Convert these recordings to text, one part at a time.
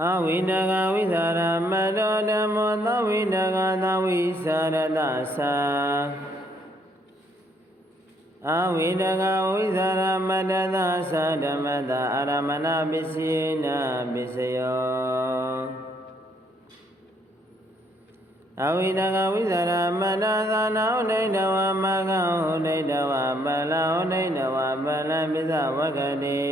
အဝိနဂဝိသရမတောဓမ္မောသဝိနဂသဝိသရတသအဝိနဂဝိသရမတသသဓမ္မတအာရမဏပစ္စေနပစ္စယောအဝိနဂဝိသရမတသနာဥဒိတဝမဂံဥဒိတဝပလဥဒိတဝပလပစ္စဝကတိ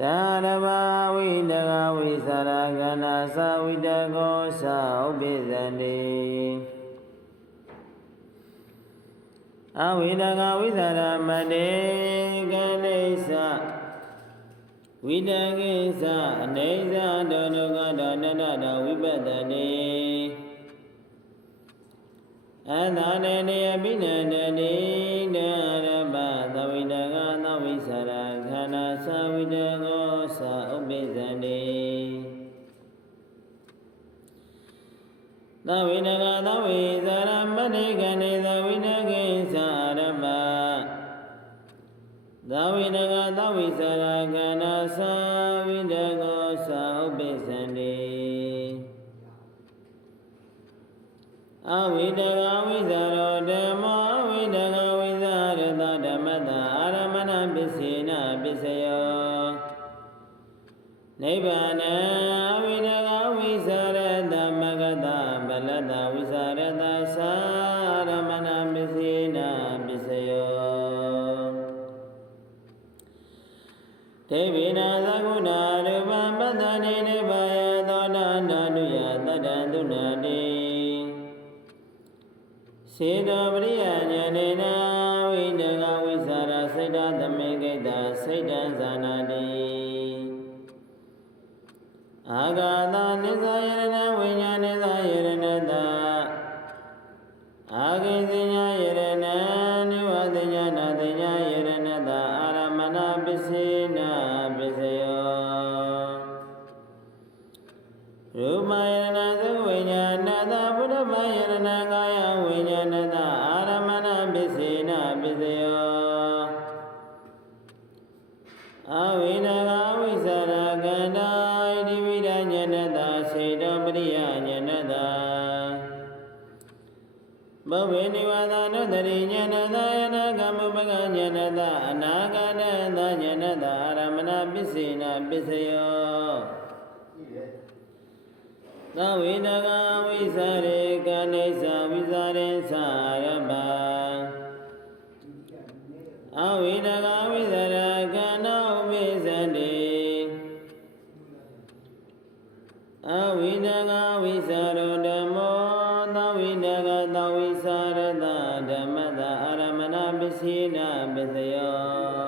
ဒါရဘာဝိနဂဝိသရကနာသဝိတကောသဥပိသန္တိအဝိနဂဝိသရမတေကလိသဝိတကိသအနေသဒောဒုက္ခဒောနတတောဝိပတ္တိအသာနေနေအပိနန္တတိဒါရဘသဝိတကသဝိသရခန္ဓာသဝိတကောသဥပိသန္တိသဝိတကသဝိသရမတေကနေသဝိတကိသရဘသဝိတကသဝိသရခန္ဓာသဝိတကောသဥပိသန္တိအဝိတကဝိသရောဓမ္မောအဝိတကဝိသရတဓမ္မတအာရမဏပစ္စေနပစ္စယောနိဗ္ဗာနံအဝိတကဝိသရတမဂတဗလတဝိသရတသအာရမဏပစ္စေနပစ္စယောဒေဝိနာသကုဏရူပံပတ္တနိနိဗ္ဗာယသောတာနာနုယတတ္တံသုနာတိစေတောပရိယဉာဏေနဝိနဂဝိသရစိတ်တသမေကိတစိတ်တံဇာနာတိအာဂါသနိသယရဏဝိညာဏိသယရဏတအာဂိသညာယရဏနိဝသညာနာသညာယရဏတအာရမဏပစ္စေနပစ္စယောရူပယရဏသဝိညာဏတဘုဒ္ဓမယရဏကာယဝိညာဏတအာရမဏပစ္စေနပစ္စယောအဝိနဂဝိသရကန္တာဣတိဝိဒဉာဏတစေတောပရိယဉာဏတဘဝေနိဝါဒနုတရိဉာဏတယနာကမုပကဉာဏတအနာဂတသဉာဏတအာရမဏပစ္စေနပစ္စယောသဝိနဂဝိသရေကနိသဝိသရေသရဘအဝိနဂဝိသရကနာဥပိသန္တိအဝိနဂဝိသရောဓမ္မောသဝိနဂသဝိသရတဓမ္မတအာရမဏပစ္စေနပစ္စယော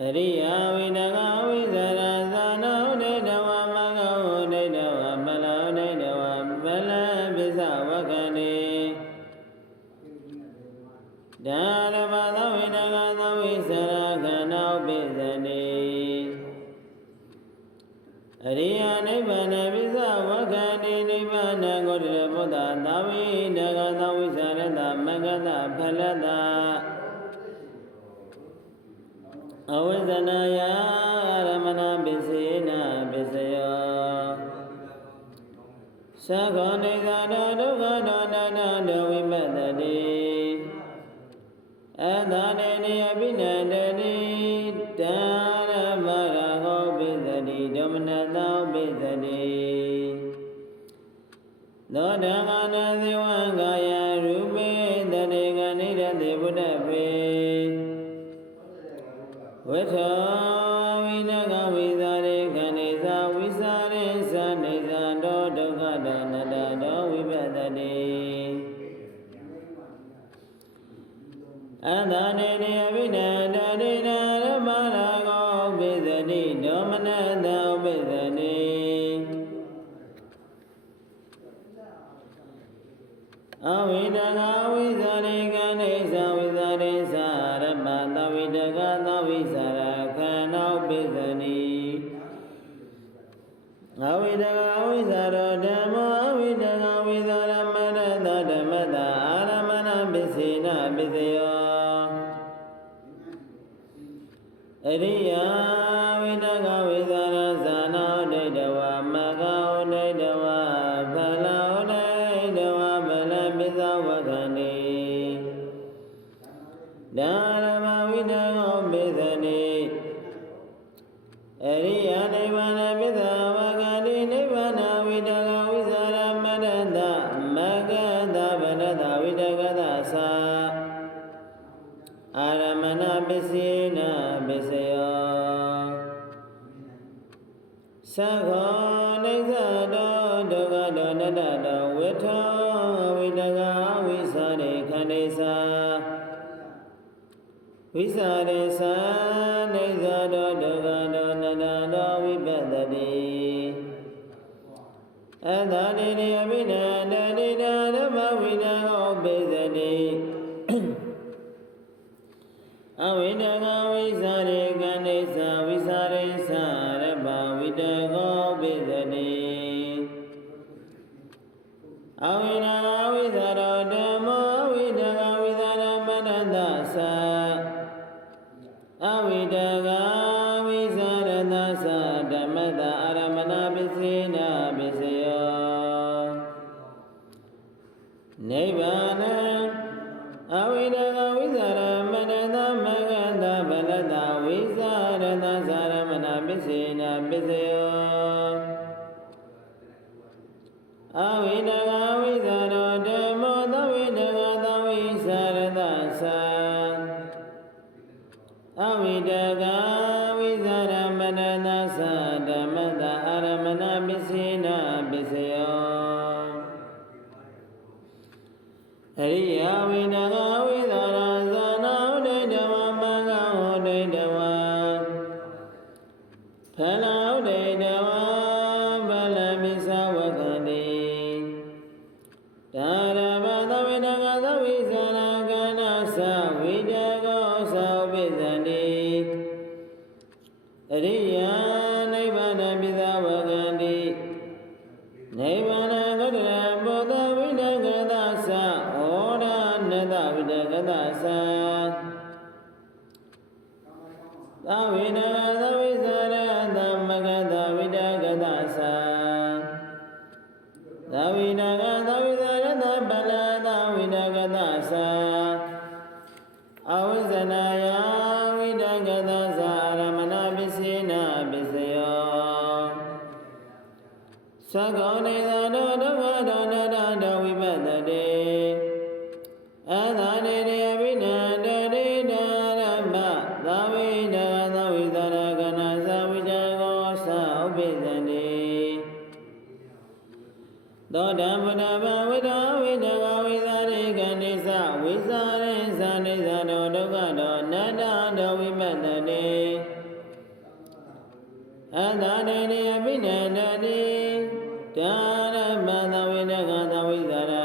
အရိယဝိနဂဝိသရသနာဥဒိတဝမဂံဥဒိတဝပလဥဒိတဝပလပစ္စဝကတိဒါရဘသဝိနဂသဝိသရခန္ဓာဥပိသန္တိအရိယနိဗ္ဗာန်ပစ္စဝကတိနိဗ္ဗာန်ကိုတရဘုဒ္ဓသဝိနဂသဝိသရတမဂ္ဂတဖလတအဝိဇ္ဇနာယအာရမဏပစ္စေနပစ္စယောသခောနိသတောဒုက္ခတောတတတောဝိပတ္တိအသာနေနိအပိနန္တတိဒါရမရဟောပိသတိဓမ္မနတောပိသတိသောတငါနသေဝကာယရူပေတတေကနိရတိဗုဒ္ဓပေဝိထောဝိနဂဝိသရေခဏိသဝိသရေသနေသတောဒုက္ခတောနတတောဝိပတ္တိအသာနေနိအဘိဓန္တတိနာရမရာဂောပိသတိဒေါမနတောပိသတိအဝိဒဂဝိသရေကနိသဝိသရေသရမသဝိတကသဝိသရခန္ဓာဥပိသတိအဝိဒဂဝိသရောဓမ္မောအဝိဒဂဝိသရမရတဓမ္မတအာရမဏပစ္စေနပစ္စယောအ အရိယာဝိတကဝိသရဇာနာဥဒိတဝမဂဥဒိတဝဖလဥဒိတဝဖလပိသဝကံတိဒါရမဝိတကောပိသတိအရိယာနိဗ္ဗာန်ပိသဝကံတိနိဗ္ဗာန်ဝိတကဝိသရမရတမဂတဗရတဝိတကသသာအာရမဏပစ္စေနပစ္စယောသခောနိစ္စတောဒုက္ခတောနတ္တတောဝိထောဝိတကဝိသရေခန္တေသာဝိသရေသာနိစ္စတောဒုက္ခတောနတ္တတောဝိပတ္တိအတ္တတိရိအဘိနန္တတိဓမ္မဝိတကောပိသတိအဝိတကဝိသရေကန္တေသဝိသရေသရပဝိတကောပိသတိအဝိတကဝိသရောဓမ္မောဝိတကဝိသရမရတ္တသအဝိတကဝိသရတသဓမ္မတအာရမဏပစ္စေနပစ္စယောနိဗ္ဗာနံအဝိတကဝိသရမရတမဂတဗလတဝိသရတသရမဏပစ္စေနပစ္စယောအဝိတကဝိသရောဓမ္မောသဝိတကသဝိသရတသအဝိတကဝိသရမရတသဓမ္မတအာရမဏပစ္စေနပစ္စယောအရိယဝိတကဝိသရဇာနာဥဒိတဝမဂဥဒိတဝဖလဥဒိတဝဖလပိသဝကံတိဒါရဘသဝိတကသဝိဇာနာကနာသဝိတကောသောပိသတိအရိယနိဗ္ဗာန်ပိသဝကံတိနိဗ္ဗာန်ဂတ္တရဘောဓဝိတကသသဩရနတဝိတကသသသဝိတကသဝိသရသမဂတဝိတကသသသဝိတကသဝိသရသပလသဝိတကသသအဝိဇ္ဇနာယဝိတကသသအာရမဏပစ္စေနပစ္စယောသကောနေသတောဒုက္ခတောနတ္တတောဝိပတ္တိအသာနေရိအဘိနန္တတိဒါရမသဝိတကသဝိသရကနာသဝိတကောသဥပိသတိသောတဗုဒ္ဓဘဝိတဝိတကဝိသရေကနိသဝိသရေသနိသတောဒုက္ခတောနတ္တတောဝိပတ္တိအသာနေရိအဘိနန္တတိဒါရမသဝိတကသဝိသရ